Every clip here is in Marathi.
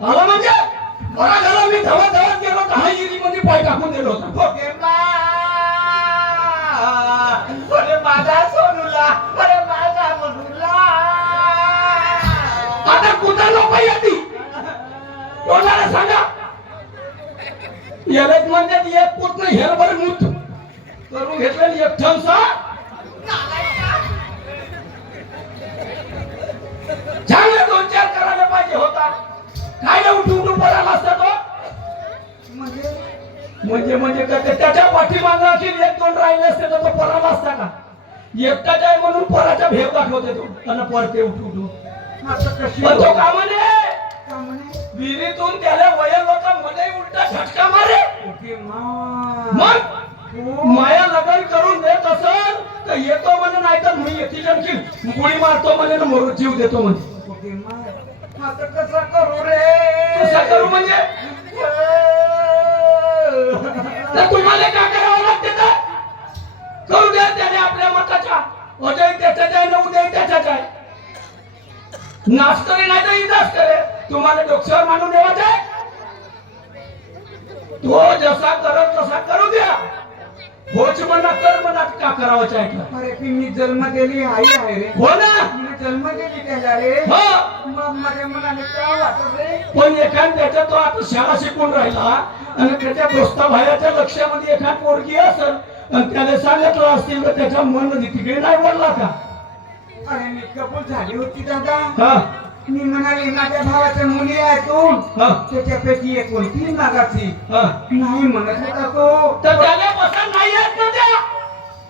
आला म्हणजे बरा झाला मी धावत धावत गेलो कहागिरी मध्ये पाय टाकून दिलो होता. अरे माझा सोनूला, अरे माझा मधुला. आता कुठं लोक येते कोणाला सांगा. येलच म्हणतात एक पूर्ण हेरभर मूठ करून घेतलं एक ठणसा चांगले 2-4 करायला पाहिजे होता. काय उठून पडायला असता तो म्हणजे त्याच्या पाठीमागं असेल 1-2 राहिले असते तर तो पराला असता का. एकटाच आहे म्हणून पराचा भेव दाखवते तो आणि पडते उठून. पण तो का म्हणे विहिरीतून त्याला वया लोक मध्ये उलटा झटका मारे. मग माया लग्न करून देत असेल तर येतो म्हणे नाही तर मी येते आणखी गोळी मारतो म्हणे ना जीव देतो म्हणे. कसं करू रे, कसं करू म्हणजे तर तुम्हाला काय करावं लागते तर करू द्या त्याने आपल्या मताच्या. उद्या त्याच्याच आहे ना उद्या त्याच्याच आहे. नाश करे नाही तर इजाच करे. तुम्हाला डोक्यावर मानून देवाच आहे. तो जसा करत तसा करू द्या. होच म्हणा कर म्हणा का करावंच ऐकलं. अरे मी जन्म दिली आई आहे रे. हो ना मी जन्म दिली त्याला रे. हो मग माझ्या मनाने काय वाटत रे. पण एखाद्याच्या तो आता शाळा शिकून राहिला आणि त्याच्या दोस्ता भायाच्या लक्षामध्ये एखाद पोरगी असेल आणि त्याला सांगितलं असतील तर त्याच्या मन तिकडे नाही बोलला का. अरे मी कबूल झाली होती दादा. हा मी म्हणाली माझ्या भावाच्या मुली आहेत दोन, त्याच्यापैकी एक कोणती मागाची नाही म्हणत होता तो. तर त्याला पसंत नाही येत ना त्या.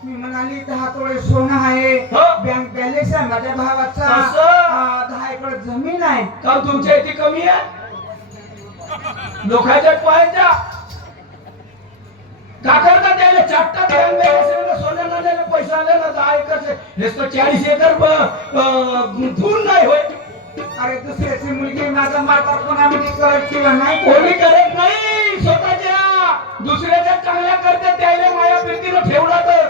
मी म्हणाली 10 तोळे सोनं आहे, बँक बॅलन्स आहे माझ्या भावाचा, 10 एकर जमीन आहे. का तुमच्या इथे कमी आहे लोकांच्या पायाच्या का करता त्याला चाटता बँक बॅलन्स सोन्या नाण्याला पैसा आले ना 10 एकर हे तर 40 एकर धून नाही होय. अरे दुसऱ्याची मुलगी माझा माता कोणामध्ये करत किंवा नाही कोणी करत नाही. स्वतःच्या दुसऱ्याच्या चांगल्या करते त्याला माया प्रीतीनं ठेवला तर.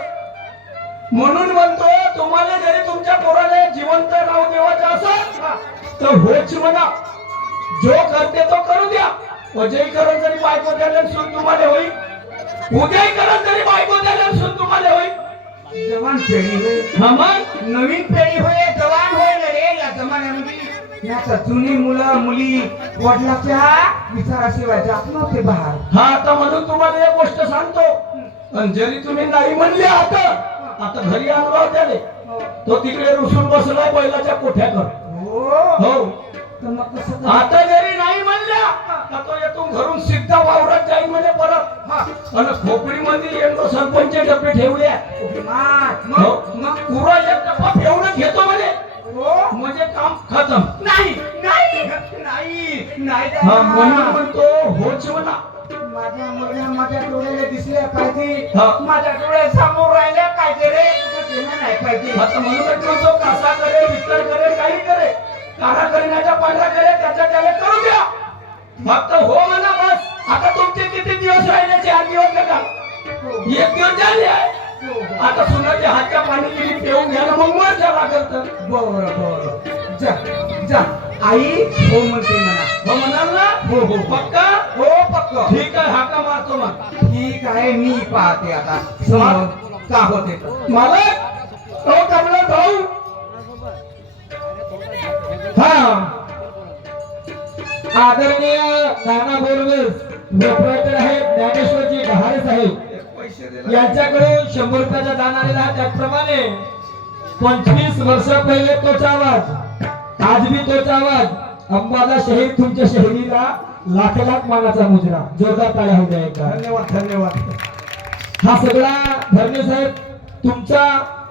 म्हणून म्हणतो तुम्हाला जरी तुमच्या पोराला जिवंत राहू देवाचं असेल तर होच म्हणा. जो करते तो करू द्या. अजय करण जरी बायको द्यायला सुन तुम्हाला होईल. उद्याही करण जरी बायको द्यायला सुन तुम्हाला होईल. जवान पिढी होय, नवीन पिढी होय, जवान होय रे. या जमान्यामध्ये याचा जुनी मुलं मुली वडिलाच्या विचाराशिवाय जात नव्हते बाहेर. हा आता म्हणून तुम्हाला एक गोष्ट सांगतो. आणि जरी तुम्ही नाही म्हणले आता घरी आणला त्याने तो तिकडे रुसून बसलाय बैलाच्या कोठ्याकर. हो आता जरी नाही म्हणल्या तर तो येथून घरून सिद्धा वावरात जाईल म्हणजे परत. आणि खोपडीमध्ये येतो सरपंच डबे ठेवले. मग पुरा एक डब्बा ठेवून घेतो म्हणे म्हणजे काम खतम. नाही नाही नाही नाही म्हणून म्हणतो होच म्हणा. माझ्या मुलगा माझ्या डोळ्याला दिसल्या पाहिजे, माझ्या डोळ्यासमोर राहिल्या पाहिजे रे. तुझं नाही पाहिजे. आता म्हणून तो कसा करे विस्तार करे काही करे कारा करण्याचा पांढरा करे त्याच्या त्याला करू द्या. फक्त हो म्हणा बस. आता तुमचे किती दिवस राहिले 4 दिवस का 1 दिवस झाले आहे. आता सुनाच्या हातच्या पाणी किती पिऊन घ्या ना मग मरच्या लागत. बरं जा जा आई हो म्हणते म्हणा. हो म्हणाल ना. हो पक्का. हो पक्का. ठीक आहे हाका मारतो मग. ठीक आहे मी पाहते आता समोर का होते. मला तो कमला भाऊ आदरणीय नाना बोरवेस आहेत ज्ञानेश्वरजी गहारे साहेब यांच्याकडून 100 रुपयाचा दान आलेला आहे. त्याचप्रमाणे 25 वर्ष पहिले तोच आवाज आज भी तोच आवाज. अंबादा शहीद तुमच्या शहिदीला लाख मानाचा मुजरा. जोरदार टाळ्या होऊ द्या. धन्यवाद धन्यवाद. हा सगळा धर्मे साहेब तुमचा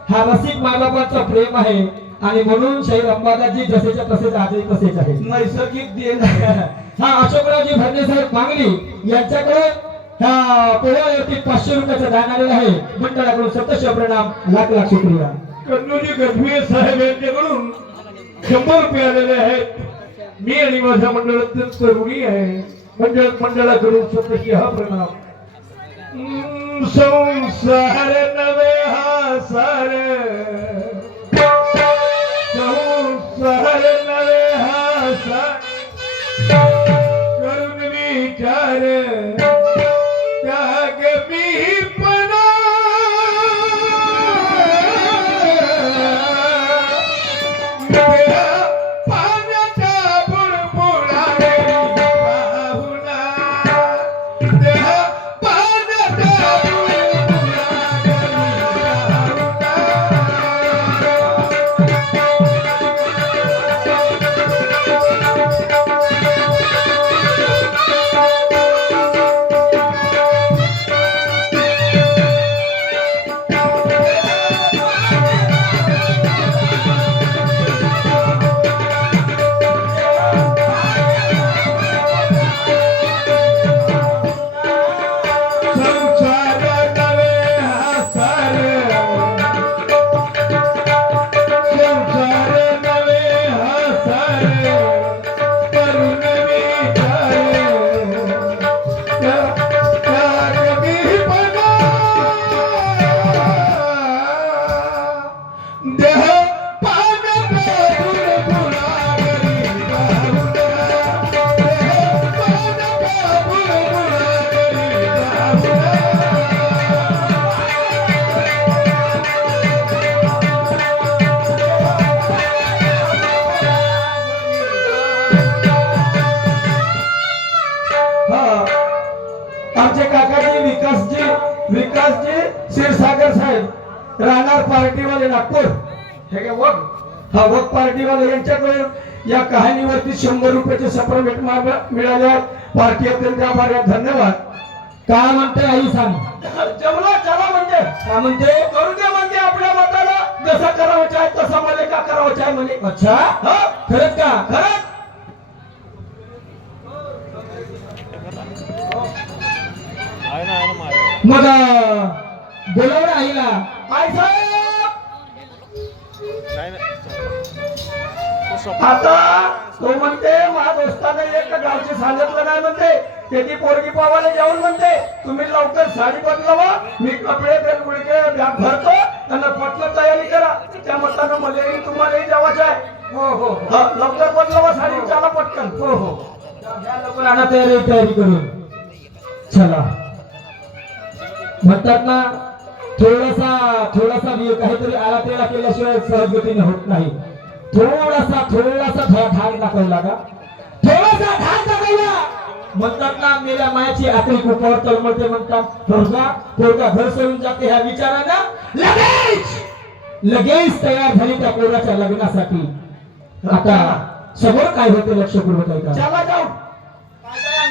हा रसिक मायबापाचा प्रेम आहे आणि म्हणून शहीद अंबादाजी जसेच्या तसेच आजही तसेच आहे. नैसर्गिक देण. हा अशोकरावजी भरणे साहेब मांगली यांच्याकडे पोळ्यावरती 500 रुपयाचा दान आलेला आहे. मंडळाकडून सतत प्रणाम. लाख शुक्रिया. कन्नूजी गजबीर साहेब यांच्याकडून 100 रुपये आलेले आहेत. मी आणि माझ्या मंडळातील तरुणी आहे. मंडळाकडून सतत हा प्रणाम. संसार नवे हा सार संसार नवे हा सार करून विचार त्याग मीपणा पाण्याच्या बुडबुडाने पाहुणा देह पाण्याच्या बुडबुडाने संसार नवे हसार संसार नवे हसार करून विचार त्याग मीपणा देह पाण्याच्या बुडबुडागरी पाहुणा देह पाण्याच्या बुडबुडागरी पाहुणा हा आमचे काकाजी विकासजी क्षीरसागर साहेब राहणार पार्टीवाले नागपूर हे काय वक हा वक पार्टीवाले यांच्याकडून या कहाणीवरती 100 रुपयाचे सप्रामेट मिळाल्या. पार्टी अत्यंत आभारी आहे. धन्यवाद. काय म्हणते आई सांग. जमला चला म्हणजे काय म्हणते करू दे म्हणजे आपल्या मताला जसा करावं आहे तसा मला का करावं आहे म्हणे. अच्छा हा खरंच का खरंच मग बोलव ना आईला. आई साहेब आता तो म्हणते माझ्या दोस्ताने एक गावची सांगितलं नाही म्हणते त्याची पोरगी पावायला जाऊन म्हणते तुम्ही लवकर साडी बदलावा मी कपडे तेल गुडके बॅग भरतो त्यांना पटलं तयारी करा त्या मतानं मलाही तुम्हालाही जेवायचं आहे. हो हो लवकर बदलावा साडी चला पटकन. हो हो लवकर आणा तयारी करून चला. म्हणतात ना थोडासा काहीतरी आला तेला केल्याशिवाय सहजगतीने होत नाही. थोडासा धाक दाखवला का थोडासा धाक दाखवला म्हणतात ना मेल्या मायाची आकरी कुपावर तळमळते म्हणतात. पोरगा घर सोडून जाते ह्या विचारानं लगेच तयार झाली त्या पोराच्या लग्नासाठी. आता समोर काय होते लक्षपूर्वक ऐका. चला जाऊ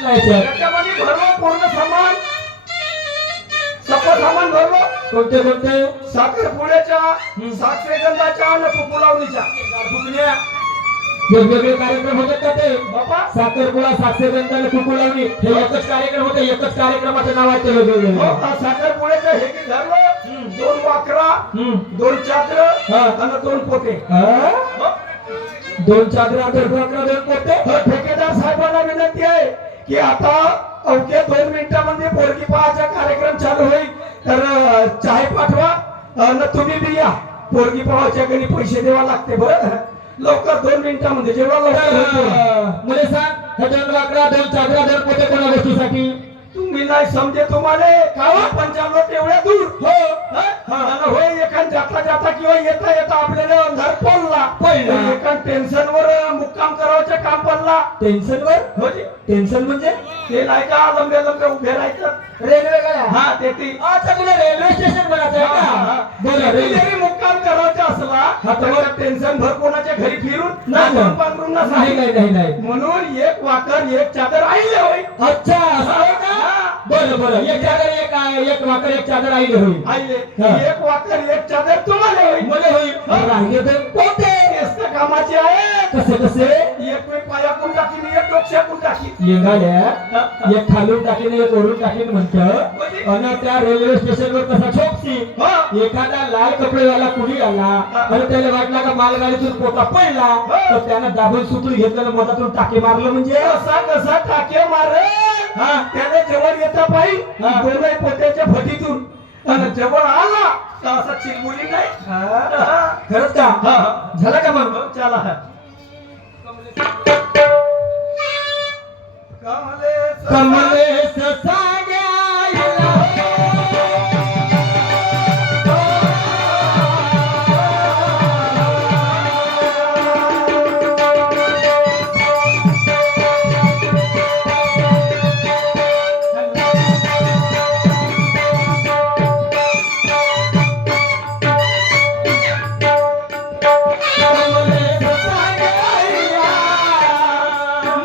त्याच्यामध्ये भरलो पूर्ण सामान भरलो. कोणते साखरपुड्याच्या साखरेगंधाच्या आणि पुलावणीच्या वेगवेगळे कार्यक्रम होते का ते बाबा. साखरपुडा साखरेगंध आणि पुलावणी हे एकच कार्यक्रम होते. एकच कार्यक्रमाचं नाव आहे ते वेगवेगळे. साखरपुड्याचं हे की धरलं 2 वाकरा 2 चादर आणि 2 पोते. 2 चादरा 2 वाकरा 2 पोते. ठेकेदार साहेबांना विनंती आहे की आता अवघ्या 2 मिनिटांमध्ये पोरगी पाहायचा कार्यक्रम चालू होईल तर चाय पाठवा आणि तुम्ही बी या. पोरगी पाहायच्या घरी पैसे द्यावा लागते बरं. लवकर 2 मिनिटांमध्ये जेवढा लवकर मुले सांग. 2 वाकरा 2 चादरा 2 पोते कोणा गोष्टीसाठी तुम्ही नाही समजे तुम्हाला का पण चाललो तेवढ्या दूर. हो होय एखाद जाता किंवा येता आपल्याला अंधार पडला एखाद टेन्शन वर मुक्काम करायचं काम पडला. टेन्शन वर हो टेन्शन म्हणजे ते नाही का लंबे उभे राहायचं रेल्वे गाड्या. हा ते तुला रेल्वे स्टेशन बनायचं जरी मुक्काम करायचा असला तर टेन्शन भर कोणाच्या घरी फिरून नाही म्हणून 1 वाकर 1 चादर आईले होय. अच्छा बरं एक चादर एक वाकर 1 चादर आईले होईल. आईले 1 वाकर 1 चादर तुम्हाला होईल मला होईल. राहिले तर कोणते कामाचे आहे कसे एक मी पायाकून टाकीन 1 डोक्याकून टाकीन लिंगाड्या 1 खालून टाकीन 1 वरून टाकीन म्हणतं. आणि त्या रेल्वे स्टेशनवर कसा छोपसी एखादा लाल कपडेवाला कुणी आला आणि त्याला वाटला का मालगाडीतून पोटा पडला तर त्यानं दाबून सुटून घेतलं मधातून टाके मारलं म्हणजे कसा टाके मारे. त्याने जवळ येता पाहिजे 2 पोत्याच्या फटीतून आणि जवळ आला तर असा चिलमुली नाही. खरंच का झालं का मग चला. कमलेश सांगायला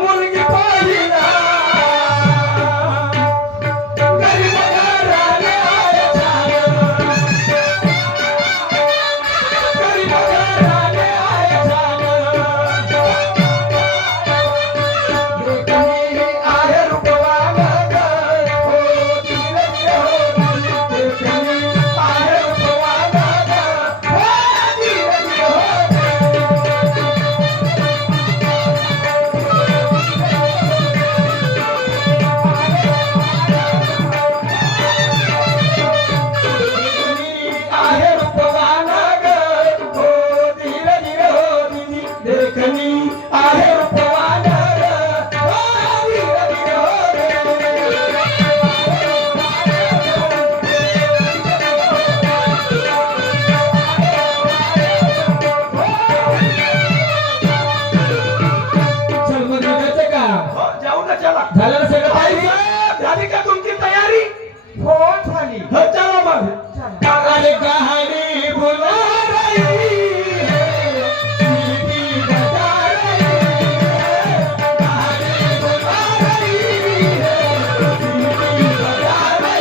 मुलगी पाहिला झालं ना सगळं तयारी? झाली का तुमची तयारी? हो झाली. हो चला मग. अरे कहाणी बोला रही है, सीटी बजा रही है. कहाणी बोला रही है, सीटी बजा रही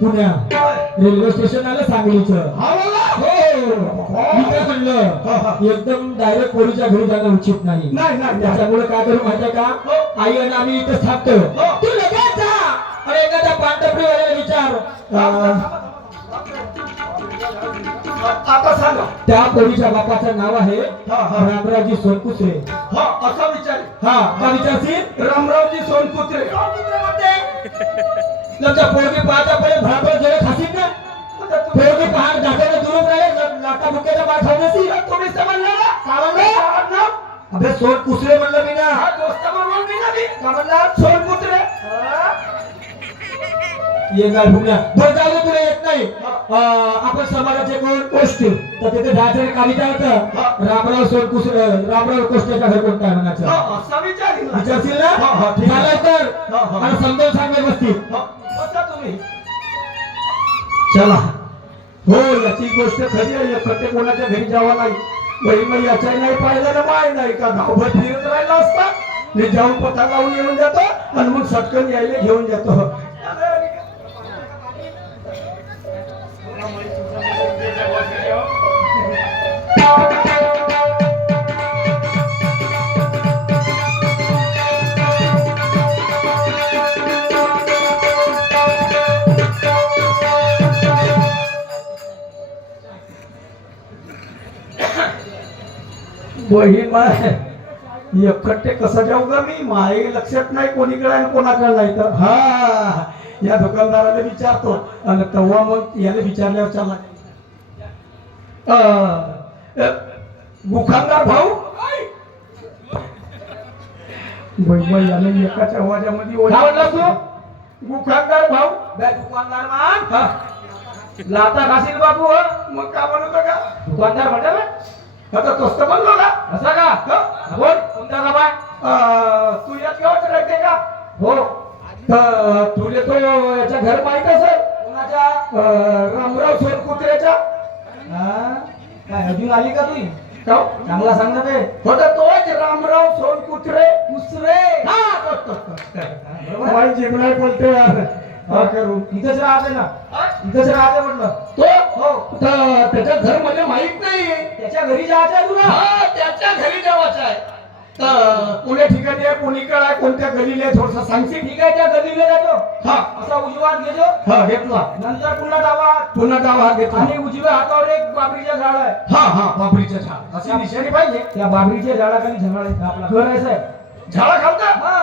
पुण्या रेल्वे स्टेशन आलं सांगलीचं. हो मी काय म्हणलं एकदम डायरेक्ट पोरीच्या घरी जाणं उचित नाही. त्याच्यामुळे काय करू माहितीये का, आई आणि आम्ही इथं थांबतो. तू लगेच जा आणि एखाद्या पानटपरीवाल्याला विचार. आता सांगा त्या पोरीच्या बापाचं नाव आहे रामरावजी सोनकुत्रे. असा विचार. हा का विचारशील? रामरावजी सोनकुत्रे. लग्न पोरगी पाहता पहिले भराभर जरा खाशील ना. पोरगी पहाड दाखवणं दुरून राहिले लाटा बुक्याचा मार खावण्याची. तुम्ही समजलं ना? का म्हणलं? अबे सोनकुत्रे म्हणलं मी ना. दोस्त म्हणून मी ना मी. का म्हणलं? सोनकुत्रे. ये गाल भुमल्या बरं जाऊ दे, तुला येत नाही. आपण समाजाचे कोण गोष्टी तर तिथे जायचं का विचारतं रामराव सोनकुत्रे रामराव कोष्टेचा घर कोणता आहे म्हणायचं. विचारशील ना? झालं तर आणि समजावून सांग व्यवस्थित. तुम्ही चला. हो याची गोष्ट खरी आहे. प्रत्येक कोणाच्या घरी जावा नाही. बाई मग याच्याही नाही पाहिलं ना माय नाही का गावभर फिरत राहिला असता. मी जाऊन पथा लावून येऊन जातो आणि मग सटकन यायला घेऊन जातो. बहीण माय एकटे कसं जाऊ ग मी. माय लक्षात नाही कोणीकडे आणि कोणाकडे नाही. तर हा या दुकानदाराला विचारतो आणि तेव्हा मग याला विचारल्यावर चालला. दुकानदार भाऊ बाई याला एकाच्या आवाजामध्ये दुकानदार भाऊ दुकानदार मान लाता खाशील बाबू हो. मग का म्हणतो का दुकानदार म्हणता ना आता तोस्त म्हणलो का असा का बोल कोणता का बाय तू यात गावात राहते का हो तुले तो याचा घर माहित असेल कोणाच्या रामराव सोनकुत्र्याच्या हा? काय अजून आली का तू का चांगला सांग ना बे होता तोच रामराव सोनकुत्रे दुसरे हा तोच. बरोबर आहे? माई जिंकणार बोलतो यार हा करू इथंच राहते ना इथंच राहते म्हटलं तो हो त्याच्या घर मध्ये माहित नाही त्याच्या घरी जायचं आहे तुला हा त्याच्या घरी जेवायचं आहे तर कोण्या ठिकाणी आहे कोणीकडे आहे कोणत्या गलीला आहे थोडस सांगशील ठीक आहे त्या गल्लीला जातो हा असा उजवा हात घेतो हा घेतला नंतर पुन्हा डावा हात. पुन्हा डावा हात घेतला आणि उजव्या हातावर एक बाबरीचं झाड आहे हा हा बाबरीचं झाड अशी निशाणी पाहिजे त्या बाबरीच्या झाडाखाली झगडा आहे आपला घर आहे साहेब झाडा खालता हा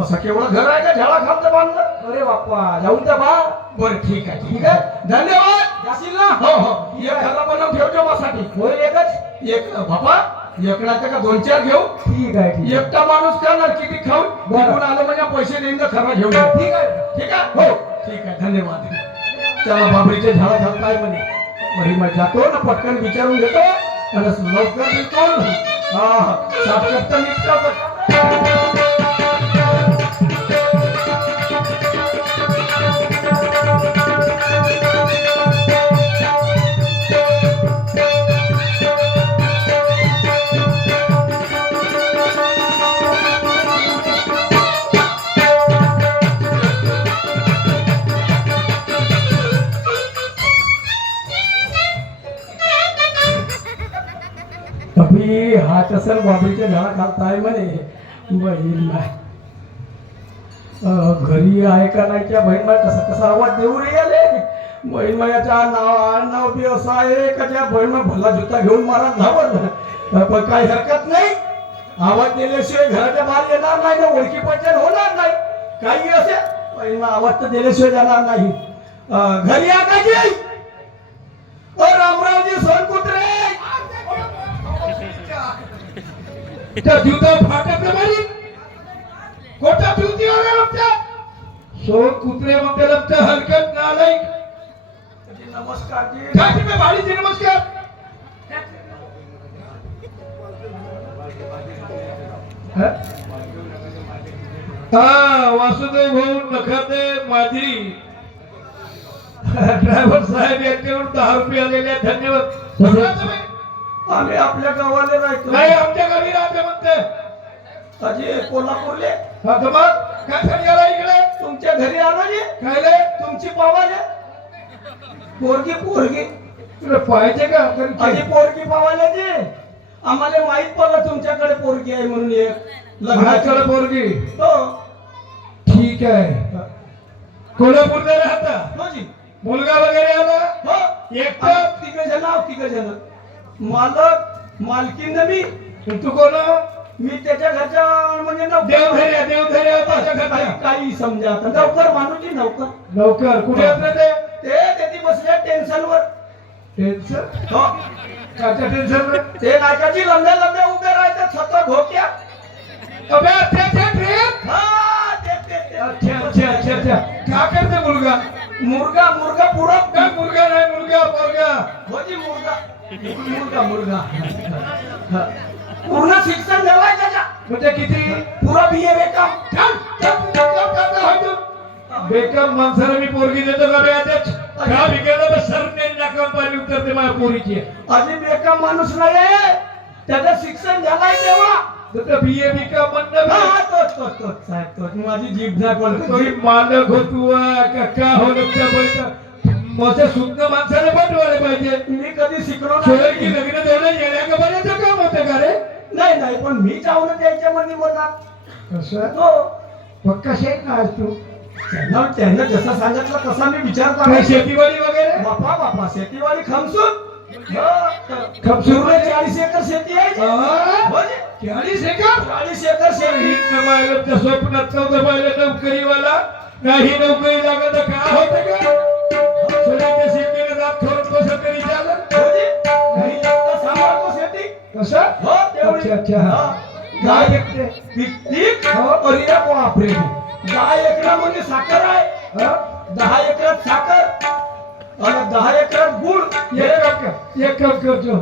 असं केवढं घर आहे का झाडा खालतं बांधलं अरे बाप्पा जाऊन तर बा बरं ठीक आहे ठीक आहे धन्यवाद जाशील ना हो हो एक घरा बनवून ठेवतो माझ्यासाठी होईल एकच एक बाबा एकडाचं का 2-4 घेऊ ठीक आहे ठीक आहे एकटा माणूस करणार किती खाऊन बरं. निघून आलं म्हणजे पैसे देईन तर खरा घेऊन ठीक आहे ठीक आहे हो ठीक आहे धन्यवाद त्याला बाबरीचे झाडा घालताय म्हणे बरी मग जातो ना पटकन विचारून घेतो आणि लवकर देतो हा सात निघतो अभि हा कसं बाबरीच्या झाडा खालताय म्हणे बहीण नाही घरी आहे का नाही त्या बहीण माय कसा कसा आवाज देऊ रे आले बहीण मायाच्या नाव बी असं आहे का त्या बहीण माय भला जुता घेऊन मारा धावत पण काही हरकत नाही आवाज दिल्याशिवाय घराच्या बाहेर येणार नाही ना ओळखी पहचान होणार नाही काही असे बहीण आवाज तर दिल्याशिवाय जाणार नाही घरी या का जी रामरावजी सोनकुत्रे त्या जुता फाटत मारी कोटा पिवती आला लपत्या सोन कुत्रे मग ते लपत्या हरकत नाही नमस्कार जी काय तुम्ही भाडी जी नमस्कार हा वासुदेव भाऊ नखाते माझी ड्रायव्हर साहेब यांच्याकडून 10 रुपये आलेले आहेत. धन्यवाद आम्ही आपल्या गावाला राहतो नाही आमच्या गावी राहते म्हणते अजय कोल्हापूरले हा तर मग काय साठी आला इकडे तुमच्या घरी आलो जे काय रे तुमची पावाले पोरगी पोरगी तुला पाहायचे का अजय पोरगी पावाले जे आम्हाला माहित पडलं तुमच्याकडे पोरगी आहे म्हणून एक लग्नाकडे पोरगी हो ठीक आहे कोल्हापूरला राहता हो जी मुलगा वगैरे आला हो एकटा तिघ जण मालक मालकीन मी तू कोण मी त्याच्या घरच्या म्हणजे देवधर्या काही समजा नौकर मानूची नौकर कुठे ते त्याची बसल्या टेन्शन वर टेन्शन हो काच्या टेन्शन ते नाकाची लंब्या लंब्या उभे राहते स्वतः घोक्या अबे अच्छा क्या करते मुलगा मुर्गा पुरप का मुर्गा नाही मुलगा पोरगा होजी मुर्गा पूर्ण शिक्षण झालाय त्याच्या म्हणजे किती पुरा बीए बेकम माणसाला मी पोरगी देतो का बे अध्यक्ष का बिघडलं सरने नाकावर पाणी उतरते माझ्या पोरीची अजून बेकम माणूस नाही आहे त्याचं शिक्षण झालाय तेव्हा बीए बीकॉम म्हणणं साहेब माझी जीभ नाही बोलतो मालक हो तू का हो मोठ्या सुंदर माणसाला पाठवायला पाहिजे मी कधी शिकलो नाही लग्न देणं येण्या का बऱ्याच काम होतं का रे नाही पण मी चावलं त्याच्यामध्ये बोलणार कसं हो पक्का शेत ना तू त्यांना जसं सांगितलं तसा मी विचार करतो शेतीवाडी वगैरे बापा शेतीवाडी खमसून 40 एकर शेती आहे 40 एकर शेती स्वप्नात नव्हतं पाहिलं नोकरीवाला नाही नोकरी लागत काय होतं का सोन्याच्या शेतीने जात थोडं कसं तरी झालं सांभाळतो शेती कसं हो तेवढी अच्छा गाय बापरे 10 एकरामध्ये साखर आहे 10 एकरात साखर आणि 10 एकरात गुळ एक कप करतो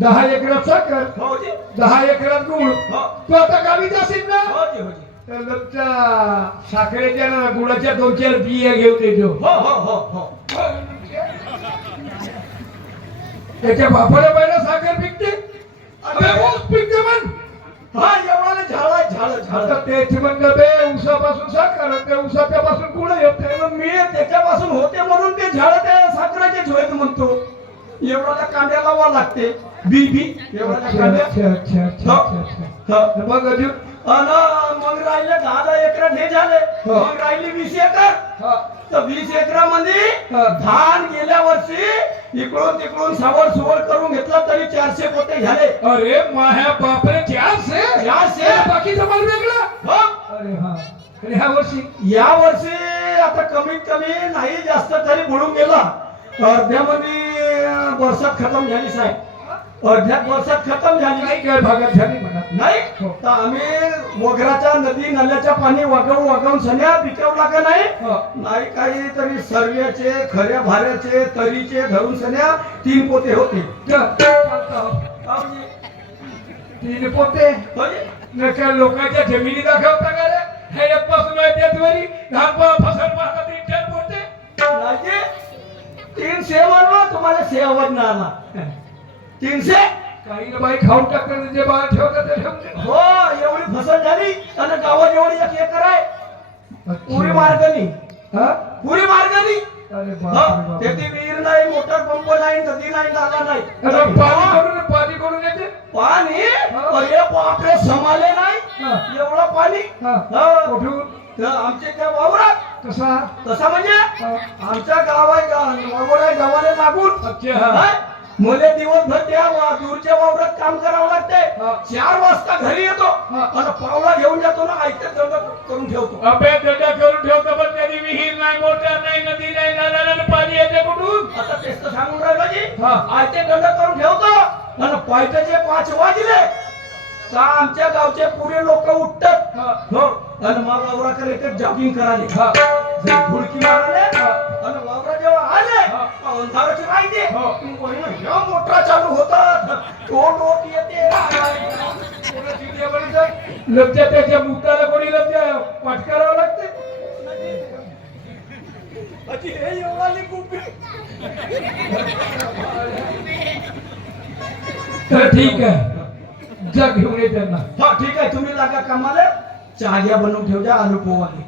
10 एकरात साखर भाऊजी 10 एकरात गुळ हो तू आता गावी जाशील ना भाऊजी भाऊजी तर लपच्या साखरेच्या ना गुळाच्या 2-4 बिया घेऊन येतो हो हो हो हो त्याच्या बापाला पहिला साखर पिकते अबे ऊस पिकते म्हण हा एवढा झाड आता तेच म्हणलं बे ऊसापासून साखर त्या ऊसाच्या पासून गुळ येते मग मी त्याच्यापासून होते म्हणून ते झाड त्या साखराचे झोयत म्हणतो एवढा कांड्या लावा लागते बी एवढा कांड्या अच्छा अच्छा अच्छा अच्छा हो. मग अजून आणि मग राहिले 10 एकरात हे झाले हो. मग राहिली 20 एकर हा तर 20 एकरामध्ये हा. धान गेल्या वर्षी इकडून तिकडून सावड सुवड करून घेतला तरी 400 पोते झाले अरे माया बापरे 400 400 बाकीचा माल वेगळा हो अरे हा आणि ह्या वर्षी या वर्षी आता कमीत कमी नाही जास्त तरी बुडून गेला अर्ध्यामध्ये वर्षात खतम झाली साहेब अर्ध्यात वर्षात खतम झाली काही काय भागात झाली म्हणा नाही हो. तर आम्ही वगराच्या नदी नाल्याच्या पाणी वागवून सन्या पिकवला का नाही हो. नाही काहीतरी सर्व्याचे खऱ्या भाऱ्याचे तरीचे धरून सन्या 3 पोते होते तीन पोते नका लोकांच्या जमिनी दाखवता का रे ह्याच्यापासून त्याच वरी धापा फसल पाहता 3-4 पोते 300 म्हणलो तुम्हाला सेवत ना आला 300 काही बाई खाऊन टाकतात जे बाळ ठेवतात ते ठेवते हो एवढी फसल झाली आणि गावात एवढी 1 एकर आहे पुरी मार्गनी हा पुरी मार्गनी अरे हो, बाप तेथे विहीर नाही मोटर पंप नाही नदी नाही नाला नाही पाणी करून येते पाणी हो. अरे बापरे समाले नाही हा. एवढं पाणी हा. हो. कुठून तर आमच्या त्या वावरात कसा तसा म्हणजे हा. आमच्या वावर आहे गावाला लागून अच्छा हा. हा? मुले दिवसभर त्या दूरच्या वावरात काम करावं लागते हा. 4 वाजता घरी येतो हा. आणि पावला घेऊन जातो ना ऐकत करून ठेवतो अबे दड्या करून ठेवतो पण कधी विहीर नाही मोटर नाही नदी नाही नाला नाही पाणी येते कुठून आता तेच तर सांगून राहिलो जी हा. आयते दंड करून ठेवतो आणि पायथ्याचे 5 वाजले का आमच्या गावचे पुरे लोक उठतात हा. हो आणि मग वावराकडे येते जॉगिंग करायला हा. धुडकी मारले हा. आणि वावरा जेव्हा आले हा. अंधाराची माहिती हो. ह्या मोटरा चालू होतात टोट येते लब्ध्या त्याच्या मुक्ताला कोणी लब्ध्या पाठ करावं लागते हे एवढाली गुप्पी तर ठीक आहे जा घेऊन ये त्यांना हा ठीक आहे तुम्ही लागा कामाला चहा घ्या बनवून ठेव जा आलू पोवाले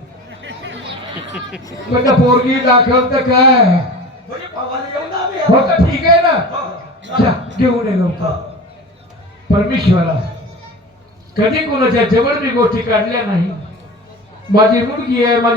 पण त्या पोरगी दाखवत काय म्हणजे पावाले येऊ ना आम्ही हो का ठीक आहे ना हो. जा घेऊन ये लवकर परमेश्वरा कधी कोणाच्या जवळ मी गोष्टी काढल्या नाही माझी मुलगी आहे माझी